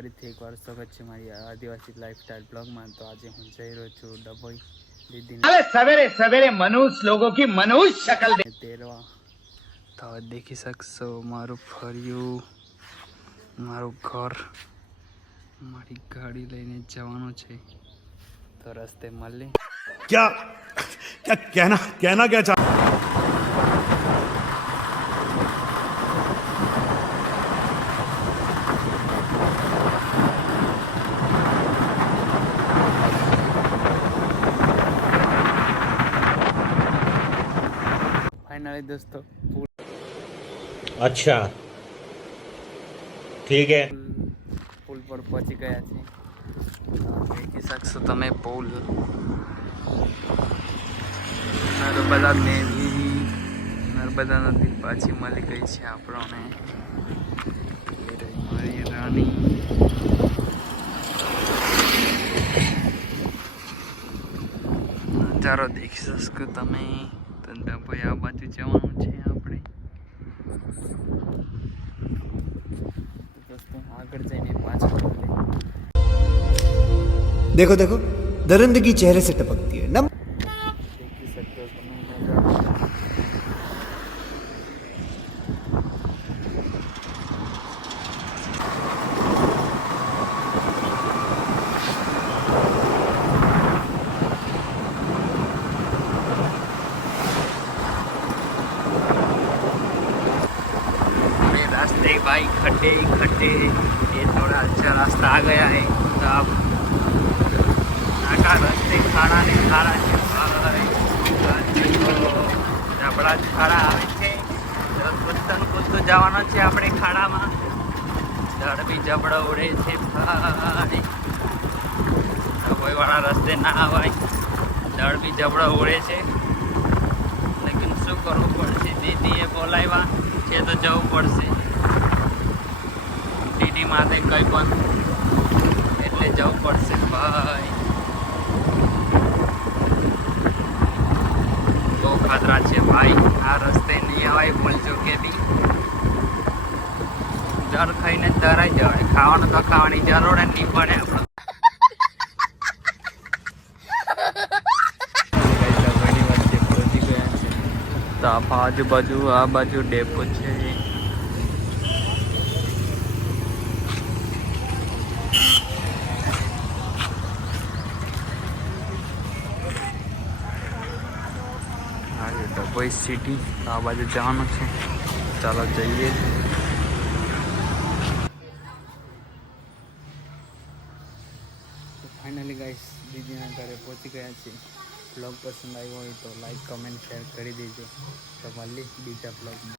ફરીથી એકવાર સ્વાગત છે મારી આદિવાસી લાઈફસ્ટાइल બ્લોગમાં। તો આજે હું જઈ રહ્યો છું ડભોઈ દીદીને सवेरे सवेरे मनुष्य लोगों की मनुष्य शक्ल તેરવા। તો હવે દેખી શકશો મારું ફર્યું, મારું ઘર, મારી ગાડી લઈને જવાનું છે। તો રસ્તે મળી क्या क्या कहना कहना क्या चाह फाइनली दोस्तों अच्छा ठीक है પુલ પર પહોંચી ગયા છે। દેખી શકશો તમે પુલ, નર્મદા નદી પાછી મળી ગઈ છે આપણને। મારી રાણી નજારો દેખી શકો તમે। તો ભાઈ આ બાજુ જવાનું છે આપણે। दोस्तों आगे जाइए पाछा देखो देखो दरिंदगी चेहरे से टपकती है नम देखी सकते हो तुम्हें नजारा। रास्ते भाई खड्डे खड्डे, ये थोड़ा अच्छा रास्ता आ गया है। तो आप आका रस्ते खाड़ा ने खाड़ा जबड़ा खाड़ा आवे छे। કૂદતું કૂદતું જવાનો છે આપણે ખાડામાં। દળ બી જબડો ઉડે છે ભાઈ, કોઈ વાળા રસ્તે ના આવાય, દળ બી જબડો ઉડે છે। લેકિન શું કરવું પડશે, દીદીએ બોલાવ્યા છે તો જવું પડશે। દીદી માટે કંઈ પણ એટલે જવું પડશે ભાઈ। બહુ ખતરા છે ભાઈ, આ રસ્તે નહીં આવાય ભૂલજો કે બી। દર ખાઈને દરાઈ જવાય, ખાવાનું તો ખાવાની જરૂર જ નહીં પડે આપણે। તો આ આજુબાજુ આ બાજુ ડેપો છે। ડભોઈ સિટી આ બાજુ જવાનું છે, ચાલો જઈએ। તો ફાઇનલી ગાઈસ દીદીના ઘરે પહોંચી ગયા છે। બ્લોગ પસંદ આવ્યો હોય તો લાઈક કમેન્ટ શેર કરી દેજો। તો મળીએ બીજા બ્લોગમાં।